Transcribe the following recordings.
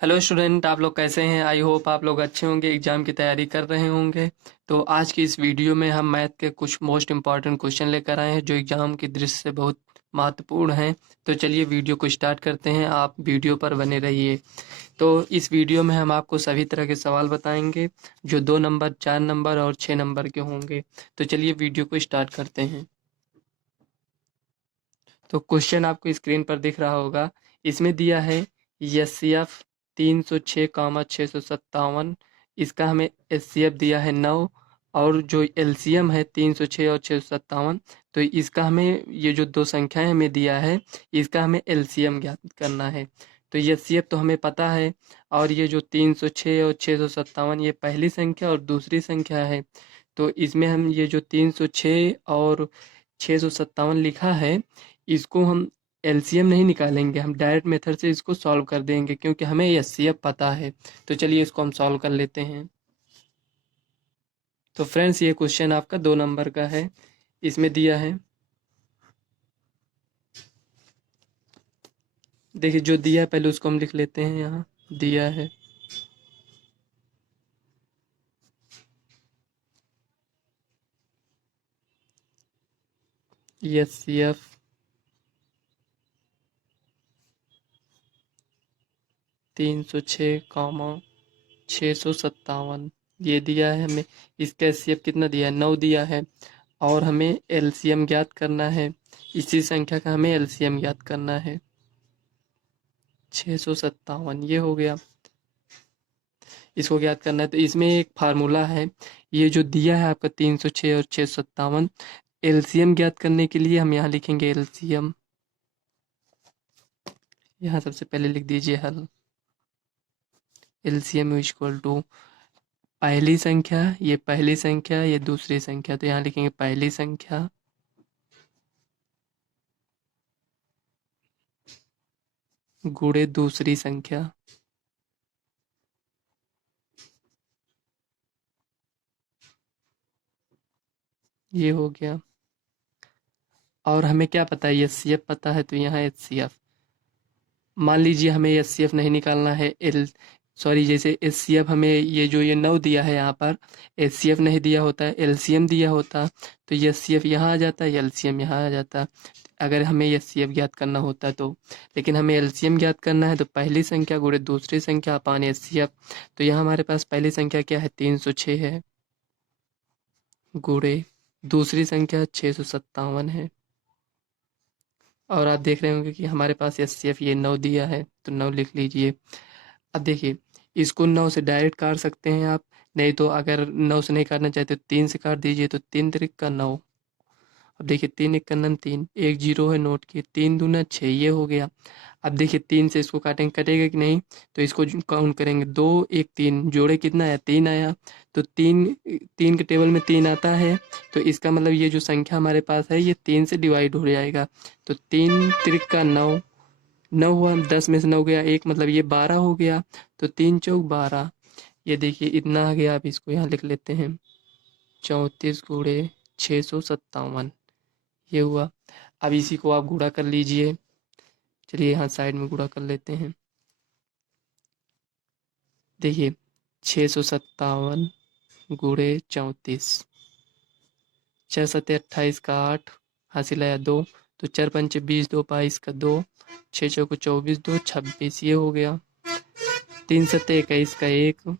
Hello student, आप लोग कैसे हैं? आई होप आप लोग अच्छे होंगे, एग्जाम की तैयारी कर रहे होंगे। तो आज की इस वीडियो में हम मैथ के कुछ मोस्ट इम्पॉर्टेंट क्वेश्चन लेकर आए हैं जो एग्जाम की दृष्टि से बहुत महत्वपूर्ण हैं। तो चलिए वीडियो को स्टार्ट करते हैं, आप वीडियो पर बने रहिए। तो इस वीडियो में हम आपको सभी तरह के सवाल बताएंगे जो 2 नंबर, 4 नंबर और 6 नंबर के होंगे। तो चलिए वीडियो को स्टार्ट करते हैं। तो क्वेश्चन आपको स्क्रीन पर दिख रहा होगा। इसमें दिया है एचसीएफ 306, इसका हमें एचसीएफ दिया है 9, और जो एलसीएम है 306 और 657, तो इसका हमें ये जो दो संख्याएं हमें दिया है इसका हमें एलसीएम ज्ञात करना है। तो एचसीएफ तो हमें पता है, और ये जो 306 और 657 ये पहली संख्या और दूसरी संख्या है। तो इसमें हम ये जो 306 और 657 लिखा है, इसको हम एलसीएम नहीं निकालेंगे, हम डायरेक्ट मेथड से इसको सॉल्व कर देंगे क्योंकि हमें एचसीएफ पता है। तो चलिए इसको हम सॉल्व कर लेते हैं। तो फ्रेंड्स, ये क्वेश्चन आपका 2 नंबर का है। इसमें दिया है, देखिए जो दिया है पहले उसको हम लिख लेते हैं। यहाँ दिया है एचसीएफ 306, 657 ये दिया है हमें। इसका एचसीएफ कितना दिया है? 9 दिया है, और हमें एलसीएम ज्ञात करना है। इसी संख्या का हमें एलसीएम ज्ञात करना है। 657 ये हो गया, इसको ज्ञात करना है। तो इसमें एक फार्मूला है, ये जो दिया है आपका 306 और 657, एलसीएम ज्ञात करने के लिए हम यहाँ लिखेंगे एलसीएम। यहाँ सबसे पहले लिख दीजिए हल। एलसीएम इक्वल टू पहली संख्या, ये पहली संख्या, ये दूसरी संख्या, तो यहाँ लिखेंगे पहली संख्या गुणे दूसरी संख्या। ये हो गया। और हमें क्या पता है? एचसीएफ पता है, तो यहाँ एचसीएफ। मान लीजिए हमें एचसीएफ नहीं निकालना है, सॉरी, जैसे एचसीएफ हमें ये 9 दिया है, यहाँ पर एचसीएफ नहीं दिया होता है, एलसीएम दिया होता तो एचसीएफ यहाँ आ जाता है, एलसीएम यहाँ आ जाता अगर हमें एचसीएफ ज्ञात करना होता तो। लेकिन हमें एलसीएम ज्ञात करना है, तो पहली संख्या गुणे दूसरी संख्या अपान एचसीएफ। तो यहाँ हमारे पास पहली संख्या क्या है? 306 है, गुणे दूसरी संख्या 657 है। और आप देख रहे होंगे कि हमारे पास एचसीएफ ये 9 दिया है, तो 9 लिख लीजिए। अब देखिए, इसको 9 से डायरेक्ट काट सकते हैं आप, नहीं तो अगर 9 से नहीं काटना चाहते तो 3 से काट दीजिए, तो 3 तिरिक का 9। अब देखिए 3 एक का नम 3, एक जीरो है नोट की, 3 दूना 6 ये हो गया। अब देखिए 3 से इसको काटेंगे, कटेगा कि नहीं? तो इसको काउंट करेंगे, 2 1 3 जोड़े कितना आया? 3 आया। तो 3 3 के टेबल में 3 आता है, तो इसका मतलब ये जो संख्या हमारे पास है ये 3 से डिवाइड हो जाएगा। तो 3 तिरिक का 9, 9 हुआ, 10 में से 9 गया 1, मतलब ये 12 हो गया। तो 3 चौक 12, ये देखिए इतना आ गया। आप इसको यहाँ लिख लेते हैं, 34 गुणे 657 ये हुआ। अब इसी को आप गुणा कर लीजिए। चलिए यहाँ साइड में गुणा कर लेते हैं। देखिए 657 गुणे 34, 6 सत्ते 28 का 8, हासिल आया 2, तो 4 पंचे 20, 2 22 का 2, 6 चौको 24, 2 26 ये हो गया। 3 सत्ते 21 का 1,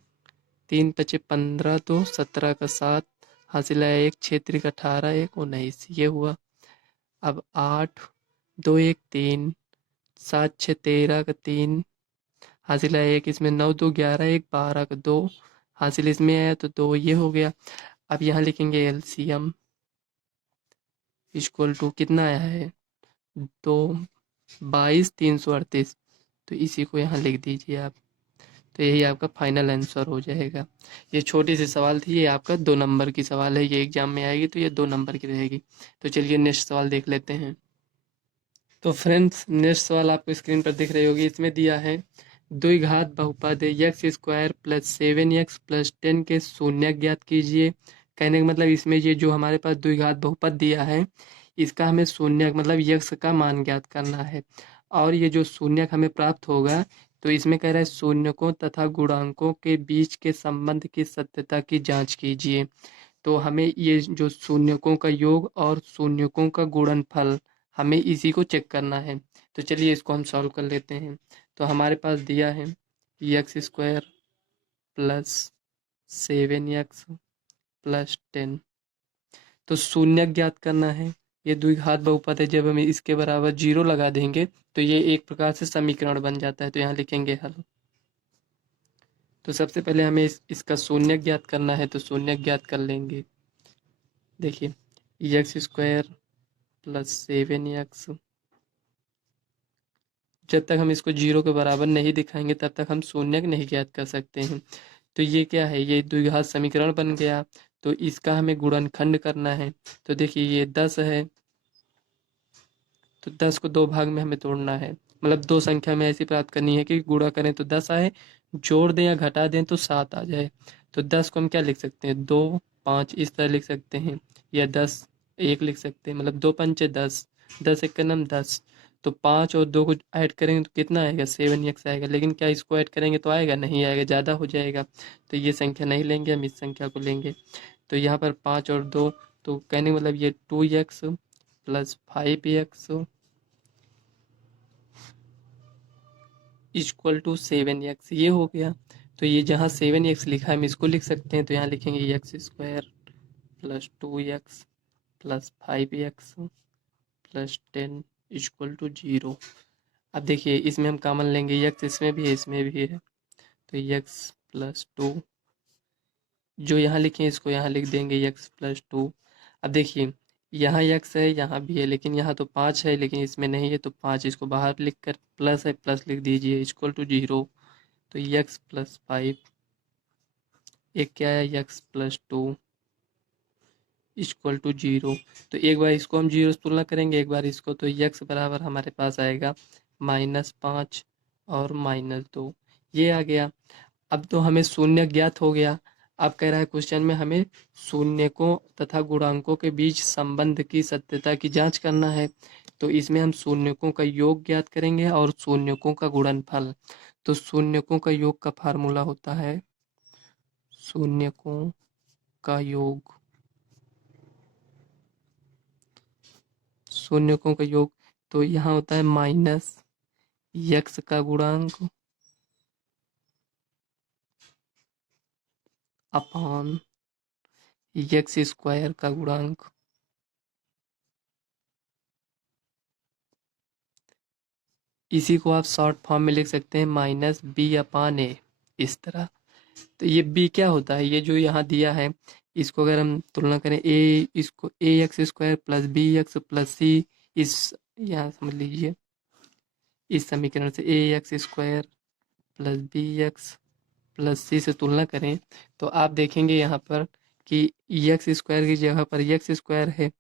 3 पचे 15, तो 17 का 7, हासिल आया 1, 6 तिरिक 18, 1 19 ये हुआ। अब 8 2 1 3, 7 6 13 का 3, हासिल आया 1, इसमें 9 2 11, 1 12 का 2, हासिल इसमें आया तो 2 ये हो गया। अब यहाँ लिखेंगे एलसीएम इक्वल टू कितना आया है? 2 22 338, तो इसी को यहाँ लिख दीजिए आप। तो यही आपका फाइनल आंसर हो जाएगा। ये छोटी सी सवाल थी, ये आपका 2 नंबर की सवाल है, ये एग्जाम में आएगी तो ये 2 नंबर की रहेगी। तो चलिए नेक्स्ट सवाल देख लेते हैं। तो फ्रेंड्स, नेक्स्ट सवाल आपको स्क्रीन पर दिख रही होगी। इसमें दिया है द्विघात बहुपद x square plus 7x plus 10 के शून्य ज्ञात कीजिए। कहने का मतलब इसमें ये जो हमारे पास द्विघात बहुपद दिया है इसका हमें शून्य मतलब यक्स का मान ज्ञात करना है। और ये जो शून्य हमें प्राप्त होगा, तो इसमें कह रहा है शून्यकों तथा गुणांकों के बीच के संबंध की सत्यता की जांच कीजिए। तो हमें ये जो शून्यकों का योग और शून्यकों का गुणनफल, हमें इसी को चेक करना है। तो चलिए इसको हम सॉल्व कर लेते हैं। तो हमारे पास दिया है x square plus 7x plus 10। तो शून्य ज्ञात करना है। ये द्विघात बहुपद है, जब हम इसके बराबर 0 लगा देंगे तो ये एक प्रकार से समीकरण बन जाता है। तो यहाँ लिखेंगे हल। तो सबसे पहले हमें इसका शून्य ज्ञात करना है, तो शून्य ज्ञात कर लेंगे। देखिए एक्स स्क्वायर प्लस 7x, जब तक हम इसको 0 के बराबर नहीं दिखाएंगे तब तक हम शून्य नहीं ज्ञात कर सकते हैं। तो ये क्या है, ये द्विघात समीकरण बन गया। तो इसका हमें गुणनखंड करना है। तो देखिए ये 10 है, तो 10 को 2 भाग में हमें तोड़ना है। मतलब 2 संख्या में ऐसी प्राप्त करनी है कि गुणा करें तो 10 आए, जोड़ दें या घटा दें तो 7 आ जाए। तो 10 को हम क्या लिख सकते हैं, 2 5 इस तरह लिख सकते हैं, या 10 1 लिख सकते हैं। मतलब 2 पंचे 10, 10 एक का नाम 10। तो 5 और 2 को ऐड करेंगे तो कितना आएगा, 7x आएगा। लेकिन क्या इसको ऐड करेंगे तो आएगा, नहीं आएगा, ज़्यादा हो जाएगा। तो ये संख्या नहीं लेंगे, हम इस संख्या को लेंगे। तो यहाँ पर 5 और 2, तो कहने का मतलब ये 2x plus 5x equal to 7x, ये हो गया। तो ये जहाँ 7x लिखा है हम इसको लिख सकते हैं। तो यहाँ लिखेंगे x square plus 2x plus 5x plus 10 equal to 0। अब देखिए इसमें हम कॉमन लेंगे, एक्स इसमें भी है इसमें भी है। तो एक्स प्लस 2, जो यहाँ लिखे इसको यहाँ लिख देंगे एक्स प्लस 2। अब देखिए यहाँ एक्स है, यहाँ भी है, लेकिन यहाँ तो 5 है लेकिन इसमें नहीं है, तो 5 इसको बाहर लिख कर प्लस है, प्लस लिख दीजिए इक्वल टू 0। तो एक्स प्लस 5, एक क्या है एक्स प्लस 2 इक्वल टू 0। तो एक बार इसको हम 0 से तुलना करेंगे, एक बार इसको, तो एक्स बराबर हमारे पास आएगा -5 और -2, ये आ गया। अब तो हमें शून्य ज्ञात हो गया। अब कह रहा है क्वेश्चन में हमें शून्यकों तथा गुणांकों के बीच संबंध की सत्यता की जांच करना है। तो इसमें हम शून्यकों का योग ज्ञात करेंगे और शून्यकों का गुणनफल। तो शून्यकों का योग का फार्मूला होता है शून्यकों का योग, शून्यकों का योग। तो यहाँ होता है माइनस यक्स का गुणांक अपॉन एक्स स्क्वायर का गुणांक। इसी को आप शॉर्ट फॉर्म में लिख सकते हैं -b/a, इस तरह। तो ये b क्या होता है, ये जो यहाँ दिया है इसको अगर हम तुलना करें इसको ax square plus bx plus c, इस यहाँ समझ लीजिए इस समीकरण से ax square plus bx plus C से तुलना करें तो आप देखेंगे यहाँ पर कि एक्स स्क्वायर की जगह पर एक्स स्क्वायर है,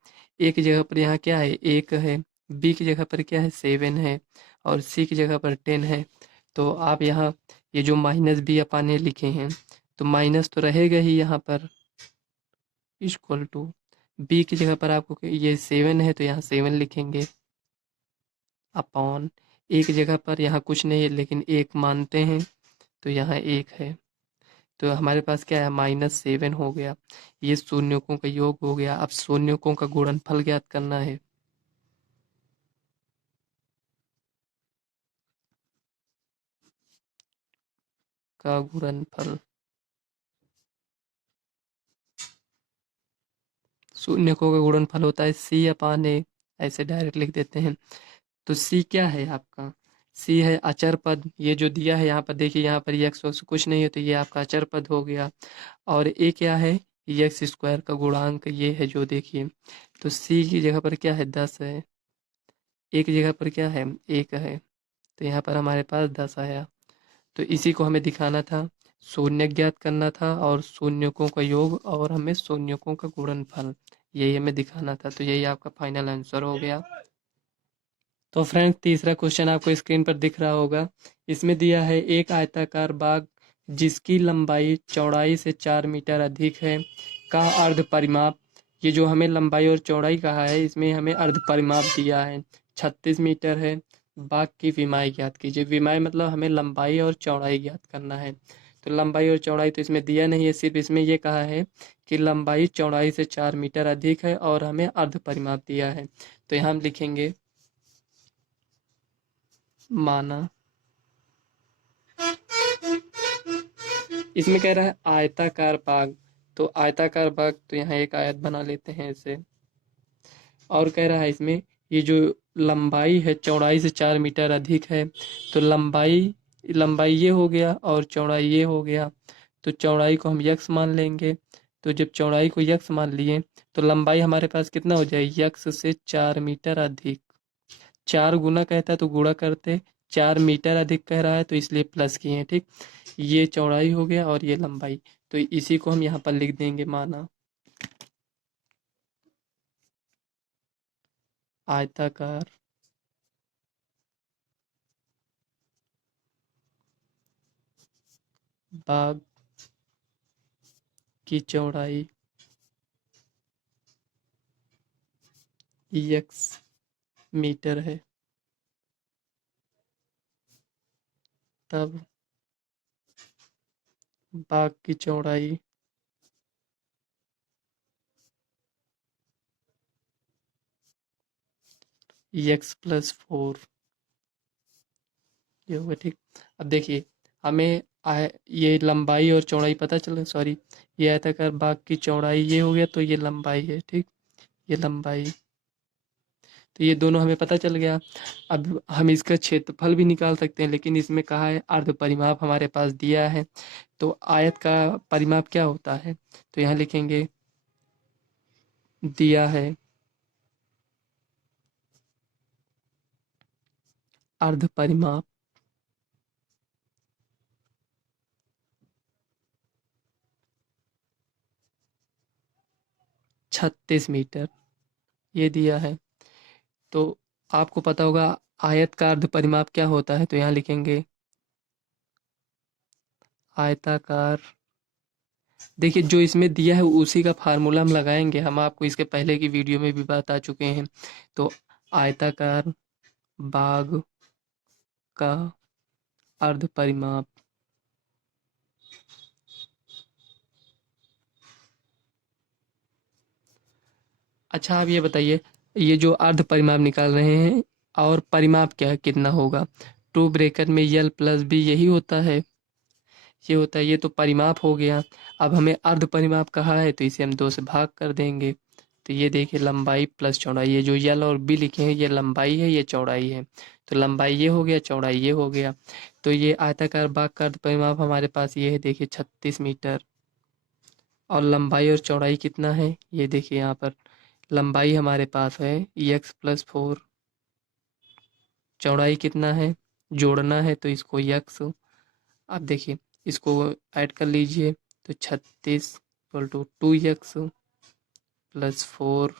ए की जगह पर यहाँ क्या है 1 है, बी की जगह पर क्या है 7 है, और सी की जगह पर 10 है। तो आप यहाँ ये जो -b/a लिखे हैं तो माइनस तो रहेगा ही यहाँ पर, इक्वल टू बी की जगह पर आपको ये 7 है तो यहाँ 7 लिखेंगे, अपॉन ए की जगह पर यहाँ कुछ नहीं है लेकिन 1 मानते हैं तो यहाँ 1 है। तो हमारे पास क्या है -7 हो गया। ये शून्यकों का योग हो गया। अब शून्यकों का गुणनफल ज्ञात करना है। का गुणनफल, शून्यकों का गुणनफल होता है c/a, ऐसे डायरेक्ट लिख देते हैं। तो c क्या है आपका, c है अचर पद। ये जो दिया है यहाँ पर देखिए, यहाँ पर एक्स वक्स कुछ नहीं है तो ये आपका अचर पद हो गया। और ए क्या है, एक्स स्क्वायर का गुणांक ये है जो देखिए। तो c की जगह पर क्या है 10 है, ए की जगह पर क्या है 1 है, तो यहाँ पर हमारे पास 10 आया। तो इसी को हमें दिखाना था, शून्य ज्ञात करना था और शून्यकों का योग और हमें शून्यकों का गुणनफल, यही हमें दिखाना था। तो यही आपका फाइनल आंसर हो गया। तो फ्रेंड्स तीसरा क्वेश्चन आपको स्क्रीन पर दिख रहा होगा। इसमें दिया है एक आयताकार बाग जिसकी लंबाई चौड़ाई से 4 मीटर अधिक है का अर्ध परिमाप। ये जो हमें लंबाई और चौड़ाई कहा है इसमें हमें अर्ध परिमाप दिया है 36 मीटर है, बाग की विमाई ज्ञात कीजिए। विमाई मतलब हमें लंबाई और चौड़ाई ज्ञात करना है। तो लंबाई और चौड़ाई तो इसमें दिया नहीं है, सिर्फ इसमें ये कहा है कि लंबाई चौड़ाई से 4 मीटर अधिक है और हमें अर्ध परिमाप दिया है। तो यहाँ हम लिखेंगे माना। इसमें कह रहा है आयताकार बाग, तो आयताकार बाग तो यहाँ एक आयत बना लेते हैं इसे। और कह रहा है इसमें ये जो लंबाई है चौड़ाई से 4 मीटर अधिक है, तो लंबाई लंबाई ये हो गया और चौड़ाई ये हो गया। तो चौड़ाई को हम यक्स मान लेंगे। तो जब चौड़ाई को यक्स मान लिए तो लंबाई हमारे पास कितना हो जाए, यक्स से 4 मीटर अधिक। 4 गुना कहता है तो गुणा करते, 4 मीटर अधिक कह रहा है तो इसलिए प्लस किए हैं, ठीक। ये चौड़ाई हो गया और ये लंबाई, तो इसी को हम यहाँ पर लिख देंगे माना आयताकार बाग की चौड़ाई यक्स मीटर है, तब बाग की चौड़ाई x+4 ये होगा, ठीक। अब देखिए हमें ये लंबाई और चौड़ाई पता चल, सॉरी, ये आयताकार बाग की चौड़ाई ये हो गया तो ये लंबाई है, ठीक। ये लंबाई, तो ये दोनों हमें पता चल गया। अब हम इसका क्षेत्रफल भी निकाल सकते हैं, लेकिन इसमें कहा है अर्ध परिमाप हमारे पास दिया है। तो आयत का परिमाप क्या होता है, तो यहाँ लिखेंगे दिया है अर्ध परिमाप 36 मीटर, ये दिया है। तो आपको पता होगा आयत का अर्ध परिमाप क्या होता है, तो यहाँ लिखेंगे आयताकार। देखिए जो इसमें दिया है उसी का फार्मूला हम लगाएंगे, हम आपको इसके पहले की वीडियो में भी बता चुके हैं। तो आयताकार बाग का अर्ध परिमाप अच्छा आप ये बताइए, ये जो अर्ध परिमाप निकाल रहे हैं और परिमाप क्या है, कितना होगा, टू ब्रेकर में यल प्लस बी यही होता है, ये होता है, ये तो परिमाप हो गया। अब हमें अर्ध परिमाप कहा है तो इसे हम 2 से भाग कर देंगे। तो ये देखिए लंबाई प्लस चौड़ाई, ये जो यल और बी लिखे हैं ये लंबाई है ये चौड़ाई है। तो लंबाई ये हो गया चौड़ाई ये हो गया। तो ये आयताकार बाग का अर्ध परिमाप हमारे पास ये है, देखिए 36 मीटर। और लंबाई और चौड़ाई कितना है, ये देखिए यहाँ पर लंबाई हमारे पास है x+4, चौड़ाई कितना है, जोड़ना है तो इसको यक्स। अब देखिए इसको ऐड कर लीजिए, तो 36 = 2x+4।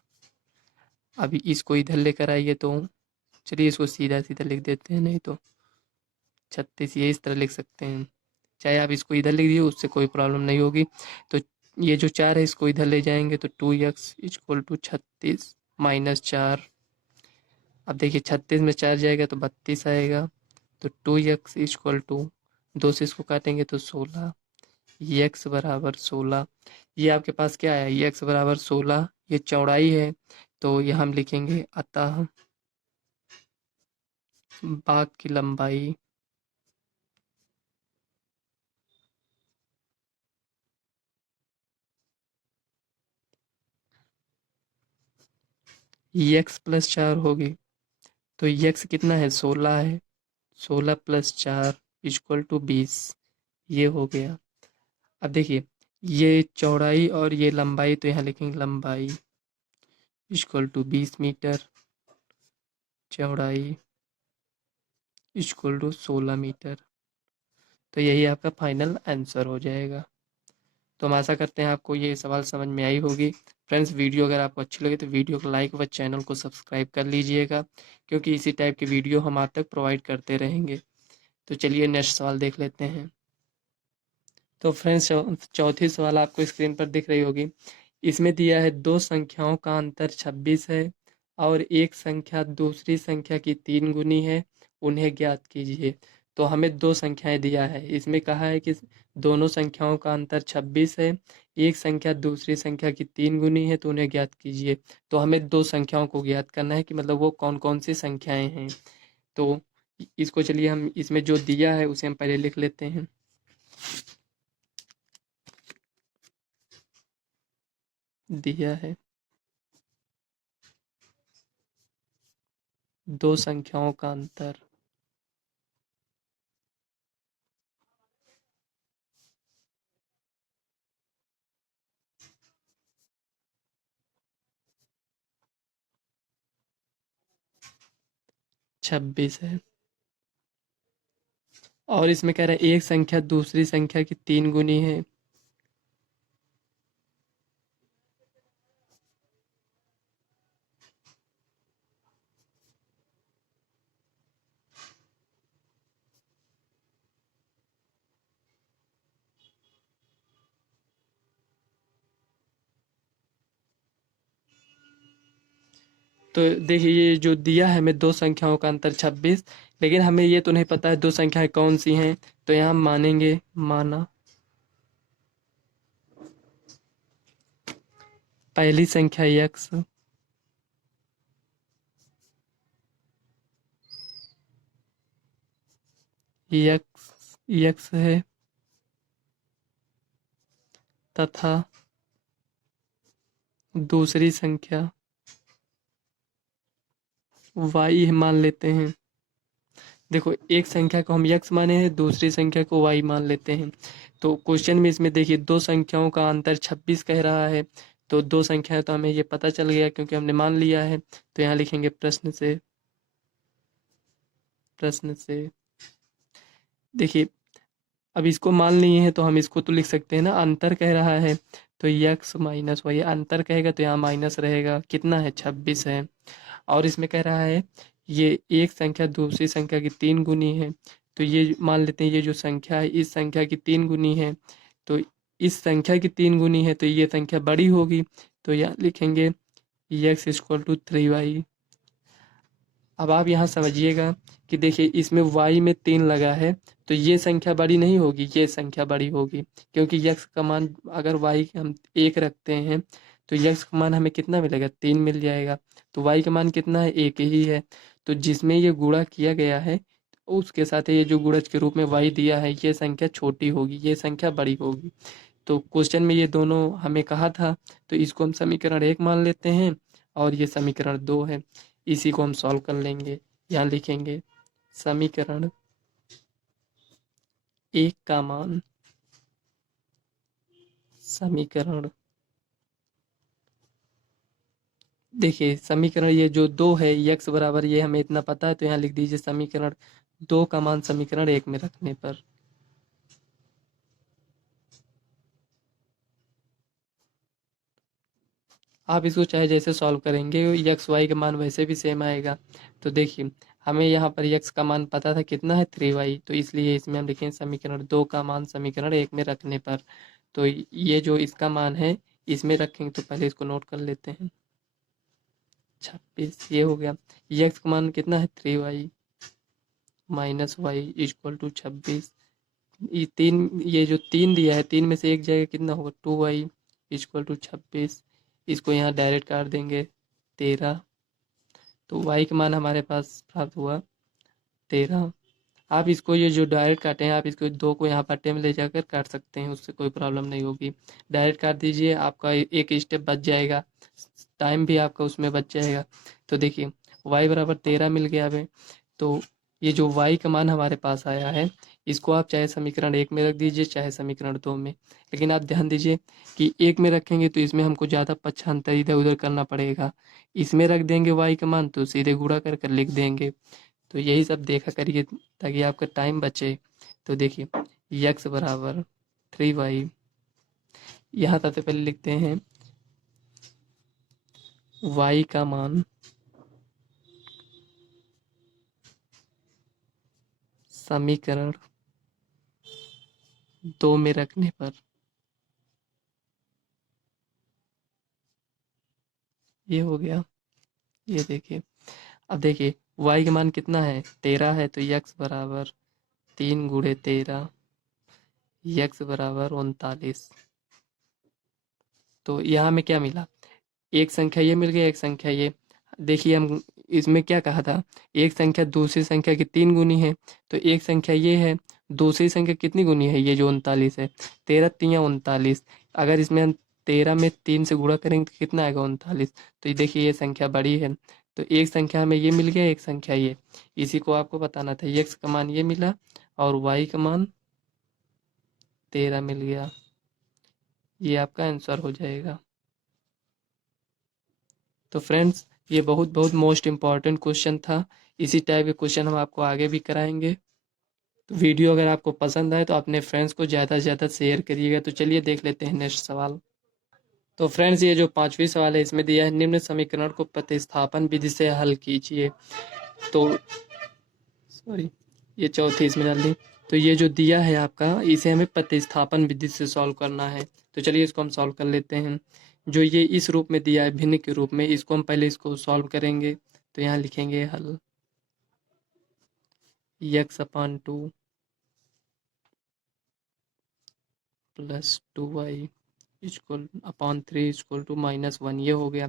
अभी इसको इधर लेकर आइए, तो चलिए इसको सीधा सीधा लिख देते हैं, नहीं तो 36 ये इस तरह लिख सकते हैं। चाहे आप इसको इधर लिख दीजिए उससे कोई प्रॉब्लम नहीं होगी। तो ये जो 4 है इसको इधर ले जाएंगे तो 2x = 36 - 4। अब देखिए 36 में 4 जाएगा तो 32 आएगा। तो 2x = 2 से इसको काटेंगे तो 16, x बराबर 16। ये आपके पास क्या है, x बराबर 16, ये चौड़ाई है। तो ये हम लिखेंगे अतः बाग की लंबाई x+4 होगी। तो x कितना है, 16 है, 16+4 = 20, ये हो गया। अब देखिए ये चौड़ाई और ये लंबाई, तो यहाँ लिखेंगे लंबाई = 20 मीटर, चौड़ाई = 16 मीटर। तो यही आपका फाइनल आंसर हो जाएगा। तो हम आशा करते हैं आपको ये सवाल समझ में आई होगी। फ्रेंड्स वीडियो अगर आपको अच्छी लगे तो वीडियो को लाइक व चैनल को सब्सक्राइब कर लीजिएगा, क्योंकि इसी टाइप की वीडियो हम आप तक प्रोवाइड करते रहेंगे। तो चलिए नेक्स्ट सवाल देख लेते हैं। तो फ्रेंड्स चौथी सवाल आपको स्क्रीन पर दिख रही होगी। इसमें दिया है दो संख्याओं का अंतर 26 है और एक संख्या दूसरी संख्या की 3 गुनी है उन्हें ज्ञात कीजिए। तो हमें दो संख्याएं दिया है, इसमें कहा है कि दोनों संख्याओं का अंतर 26 है, एक संख्या दूसरी संख्या की 3 गुनी है, तो उन्हें ज्ञात कीजिए। तो हमें दो संख्याओं को ज्ञात करना है कि मतलब वो कौन कौन सी संख्याएं हैं। तो इसको चलिए हम इसमें जो दिया है उसे हम पहले लिख लेते हैं। दिया है दो संख्याओं का अंतर 26 है, और इसमें कह रहा है एक संख्या दूसरी संख्या की 3 गुनी है। तो देखिए ये जो दिया है हमें दो संख्याओं का अंतर 26, लेकिन हमें ये तो नहीं पता है दो संख्याएं कौन सी हैं। तो यहाँ हम मानेंगे, माना पहली संख्या यक्स, यक्स यक्स है, तथा दूसरी संख्या वाई मान लेते हैं। देखो एक संख्या को हम यक्स माने हैं, दूसरी संख्या को वाई मान लेते हैं। तो क्वेश्चन में इसमें देखिए दो संख्याओं का अंतर 26 कह रहा है। तो दो संख्याएं तो हमें ये पता चल गया क्योंकि हमने मान लिया है। तो यहाँ लिखेंगे प्रश्न से, प्रश्न से। देखिए अब इसको मान लिए हैं तो हम इसको तो लिख सकते हैं ना, अंतर कह रहा है तो यक्स माइनस वाई, अंतर कहेगा तो यहाँ माइनस रहेगा, कितना है 26 है। और इसमें कह रहा है ये एक संख्या दूसरी संख्या की 3 गुनी है। तो ये मान लेते हैं ये जो संख्या है इस संख्या की 3 गुनी है। तो इस संख्या की 3 गुनी है तो ये संख्या बड़ी होगी। तो यहाँ लिखेंगे यक्स इक्वल टू 3y। अब आप यहाँ समझिएगा कि देखिए इसमें y में 3 लगा है, तो ये संख्या बड़ी नहीं होगी, ये संख्या बड़ी होगी, क्योंकि यक्स का मान अगर y हम 1 रखते हैं तो यक्स का मान हमें कितना मिलेगा, 3 मिल जाएगा। तो y का मान कितना है, 1 ही है। तो जिसमें ये गुणा किया गया है उसके साथ ये जो गुणज के रूप में y दिया है ये संख्या छोटी होगी, ये संख्या बड़ी होगी। तो क्वेश्चन में ये दोनों हमें कहा था, तो इसको हम समीकरण 1 मान लेते हैं और ये समीकरण 2 है। इसी को हम सॉल्व कर लेंगे। यहाँ लिखेंगे समीकरण 1 का मान, समीकरण देखिए समीकरण ये जो 2 है यक्स बराबर ये हमें इतना पता है, तो यहाँ लिख दीजिए समीकरण 2 का मान समीकरण 1 में रखने पर। आप इसको चाहे जैसे सॉल्व करेंगे यक्स वाई का मान वैसे भी सेम आएगा। तो देखिए हमें यहाँ पर यक्स का मान पता था कितना है 3y, तो इसलिए इसमें हम लिखें समीकरण 2 का मान समीकरण 1 में रखने पर। तो ये जो इसका मान है इसमें रखेंगे, तो पहले इसको नोट कर लेते हैं। 26 ये हो गया, यक्स का मान कितना है 3y minus y equal to 26। ये तीन, ये जो 3 दिया है 3 में से एक जगह कितना होगा 2y इक्वल टू 26। इसको यहाँ डायरेक्ट काट देंगे 13। तो y का मान हमारे पास प्राप्त हुआ 13। आप इसको ये जो डायरेक्ट काटे हैं आप इसको 2 को यहाँ पट्टे में ले जाकर काट सकते हैं, उससे कोई प्रॉब्लम नहीं होगी। डायरेक्ट काट दीजिए, आपका एक स्टेप बच जाएगा, टाइम भी आपका उसमें बच जाएगा। तो देखिए y बराबर 13 मिल गया हमें। तो ये जो y का मान हमारे पास आया है इसको आप चाहे समीकरण 1 में रख दीजिए चाहे समीकरण 2 में। लेकिन आप ध्यान दीजिए कि 1 में रखेंगे तो इसमें हमको ज़्यादा पक्षांतर इधर उधर करना पड़ेगा, इसमें रख देंगे y का मान तो सीधे गुणा कर कर लिख देंगे। तो यही सब देखा करिए ताकि आपका टाइम बचे। तो देखिए यक्स बराबर 3y, यहाँ सबसे पहले लिखते हैं y का मान समीकरण 2 में रखने पर। ये हो गया, ये देखिए। अब देखिए y का मान कितना है 13 है, तो x बराबर 3 गुणे 13, x बराबर 39। तो यहाँ हमें क्या मिला, एक संख्या ये मिल गई, एक संख्या ये। देखिए हम इसमें क्या कहा था, एक संख्या दूसरी संख्या की 3 गुनी है, तो एक संख्या ये है, दूसरी संख्या कितनी गुनी है, ये जो 39 है, 13 तियाँ 39। अगर इसमें हम 13 में 3 से गुणा करेंगे तो कितना आएगा 39। तो ये देखिए ये संख्या बड़ी है, तो एक संख्या हमें ये मिल गया, एक संख्या ये, इसी को आपको बताना था। x का मान ये मिला और y का मान 13 मिल गया, ये आपका आंसर हो जाएगा। तो फ्रेंड्स ये बहुत बहुत मोस्ट इम्पॉर्टेंट क्वेश्चन था, इसी टाइप के क्वेश्चन हम आपको आगे भी कराएंगे। तो वीडियो अगर आपको पसंद आए तो अपने फ्रेंड्स को ज़्यादा से ज़्यादा शेयर करिएगा। तो चलिए देख लेते हैं नेक्स्ट सवाल। तो फ्रेंड्स ये जो पांचवी सवाल है इसमें दिया है, निम्न समीकरण को प्रतिस्थापन विधि से हल कीजिए। तो सॉरी, ये चौथी इसमें डाल दी। तो ये जो दिया है आपका, इसे हमें प्रतिस्थापन विधि से सॉल्व करना है। तो चलिए इसको हम सॉल्व कर लेते हैं। जो ये इस रूप में दिया है भिन्न के रूप में, इसको हम पहले इसको सॉल्व करेंगे। तो यहाँ लिखेंगे हल x/2 plus 2y equal upon 3 equal to -1, ये हो गया।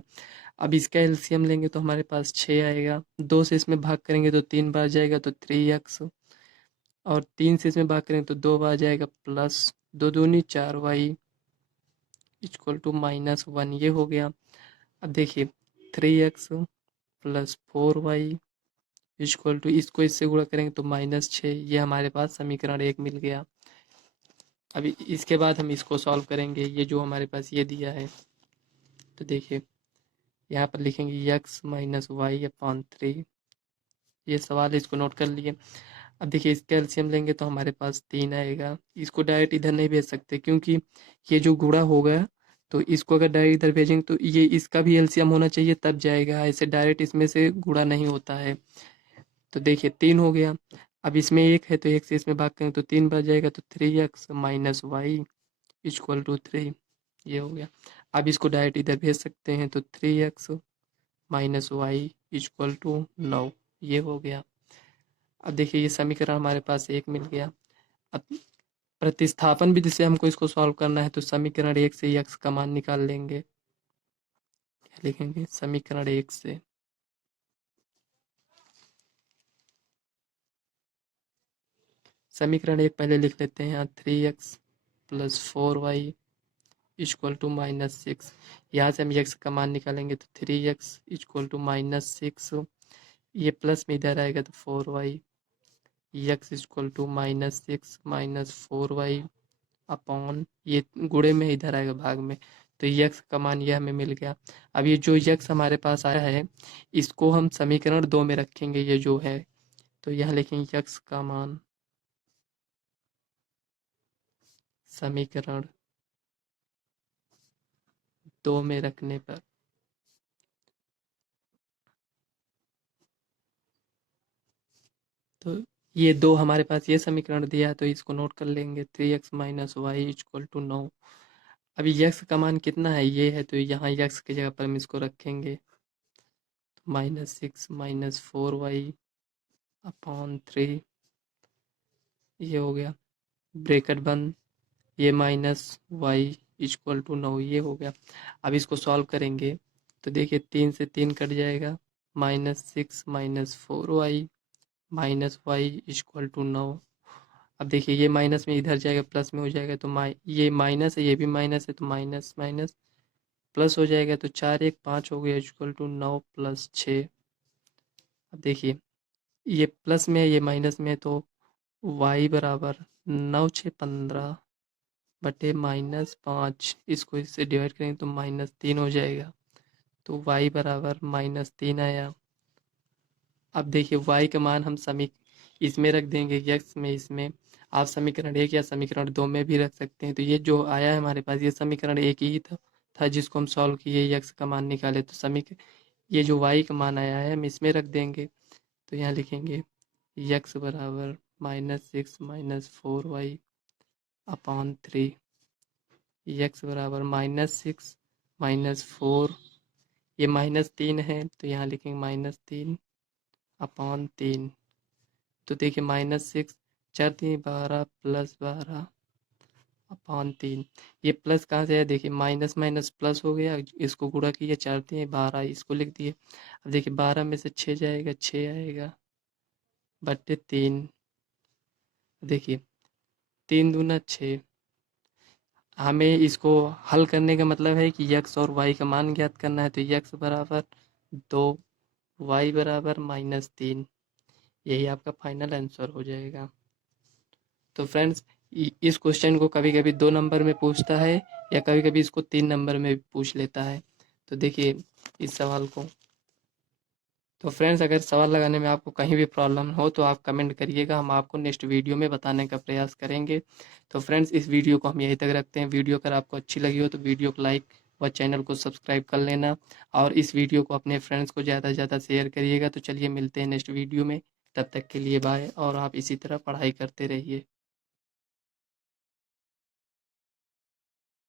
अब इसका एलसीएम लेंगे तो हमारे पास 6 आएगा, 2 से इसमें भाग करेंगे तो 3 बार जाएगा तो 3x, और 3 से इसमें भाग करेंगे तो 2 बार जाएगा, प्लस 2 दूनी 4y इक्वल टू -1, ये हो गया। अब देखिए 3x plus 4y equal to, इसको इससे गुणा करेंगे तो -6, ये हमारे पास समीकरण 1 मिल गया। अभी इसके बाद हम इसको सॉल्व करेंगे, ये जो हमारे पास ये दिया है। तो देखिए यहाँ पर लिखेंगे x माइनस वाई अपॉन 3, ये सवाल है, इसको नोट कर लिए। अब देखिए इसका एलसीएम लेंगे तो हमारे पास 3 आएगा। इसको डायरेक्ट इधर नहीं भेज सकते क्योंकि ये जो गुणा होगा, तो इसको अगर डायरेक्ट इधर भेजेंगे तो ये इसका भी एलसीएम होना चाहिए तब जाएगा, ऐसे डायरेक्ट इसमें से गुणा नहीं होता है। तो देखिए 3 हो गया। अब इसमें 1 है तो 1 से इसमें भाग करेंगे तो 3 बार जाएगा, तो 3x minus y equal to 3, ये हो गया। अब इसको डायरेक्ट इधर भेज सकते हैं, तो 3x minus y equal to 9, ये हो गया। अब देखिए ये समीकरण हमारे पास 1 मिल गया। अब प्रतिस्थापन विधि से हमको इसको सॉल्व करना है, तो समीकरण 1 से x का मान निकाल लेंगे। क्या लिखेंगे, समीकरण 1 से समीकरण 1 पहले लिख लेते हैं, यहाँ 3x plus 4y equal to -6। यहाँ से हम x का मान निकालेंगे तो 3x इक्वल टू -6, ये प्लस में इधर आएगा तो 4y, x equal to -6 minus 4y upon, ये गुणे में इधर आएगा भाग में, तो यक्स का मान यह हमें मिल गया। अब ये जो यक्स हमारे पास आया है, इसको हम समीकरण 2 में रखेंगे, ये जो है। तो यहाँ लिखेंगे यक्स का मान समीकरण 2 में रखने पर, तो ये 2 हमारे पास ये समीकरण दिया है, तो इसको नोट कर लेंगे, 3x minus y equal to 9। अभी यक्स का मान कितना है, ये है, तो यहाँ यक्स की जगह पर हम इसको रखेंगे, -6 माइनस 4y अपॉन 3, ये हो गया, ब्रैकेट बंद, ये -y इक्वल टू 9, ये हो गया। अब इसको सॉल्व करेंगे तो देखिए 3 से 3 कट जाएगा, -6 minus 4y minus y equal to 9। अब देखिए ये माइनस में इधर जाएगा, प्लस में हो जाएगा, तो ये माइनस है, ये भी माइनस है, तो माइनस माइनस प्लस हो जाएगा, तो 4 1 5 हो गया इक्वल टू 9 प्लस 6। अब देखिए ये प्लस में है, ये माइनस में है, तो y बराबर 9 6 15 बटे -5, इसको इससे डिवाइड करेंगे तो -3 हो जाएगा, तो y बराबर -3 आया। अब देखिए y का मान हम इसमें रख देंगे, x में, इसमें आप समीकरण 1 या समीकरण 2 में भी रख सकते हैं। तो ये जो आया है हमारे पास, ये समीकरण 1 ही था जिसको हम सॉल्व किए, x का मान निकाले, तो ये जो y का मान आया है हम इसमें रख देंगे। तो यहाँ लिखेंगे x बराबर -6 माइनस 4y अपॉन 3, x बराबर -6 माइनस 4, ये -3 है, तो यहाँ लिखेंगे -3 अपॉन 3। तो देखिए -6 4 3 12 प्लस 12 अपॉन 3। ये प्लस कहाँ से है, देखिए माइनस माइनस प्लस हो गया, इसको गुणा किया 4 3 12, इसको लिख दिए। अब देखिए 12 में से 6 जाएगा, 6 आएगा बट्टे 3। देखिए 3 दूना 6। हमें इसको हल करने का मतलब है कि x और y का मान ज्ञात करना है। तो x बराबर 2, y बराबर -3, यही आपका फाइनल आंसर हो जाएगा। तो फ्रेंड्स इस क्वेश्चन को कभी कभी 2 नंबर में पूछता है या कभी कभी इसको 3 नंबर में भी पूछ लेता है। तो देखिए इस सवाल को। तो फ्रेंड्स अगर सवाल लगाने में आपको कहीं भी प्रॉब्लम हो तो आप कमेंट करिएगा, हम आपको नेक्स्ट वीडियो में बताने का प्रयास करेंगे। तो फ्रेंड्स इस वीडियो को हम यहीं तक रखते हैं। वीडियो अगर आपको अच्छी लगी हो तो वीडियो को लाइक व चैनल को सब्सक्राइब कर लेना, और इस वीडियो को अपने फ्रेंड्स को ज़्यादा से ज़्यादा शेयर करिएगा। तो चलिए मिलते हैं नेक्स्ट वीडियो में, तब तक के लिए बाय, और आप इसी तरह पढ़ाई करते रहिए।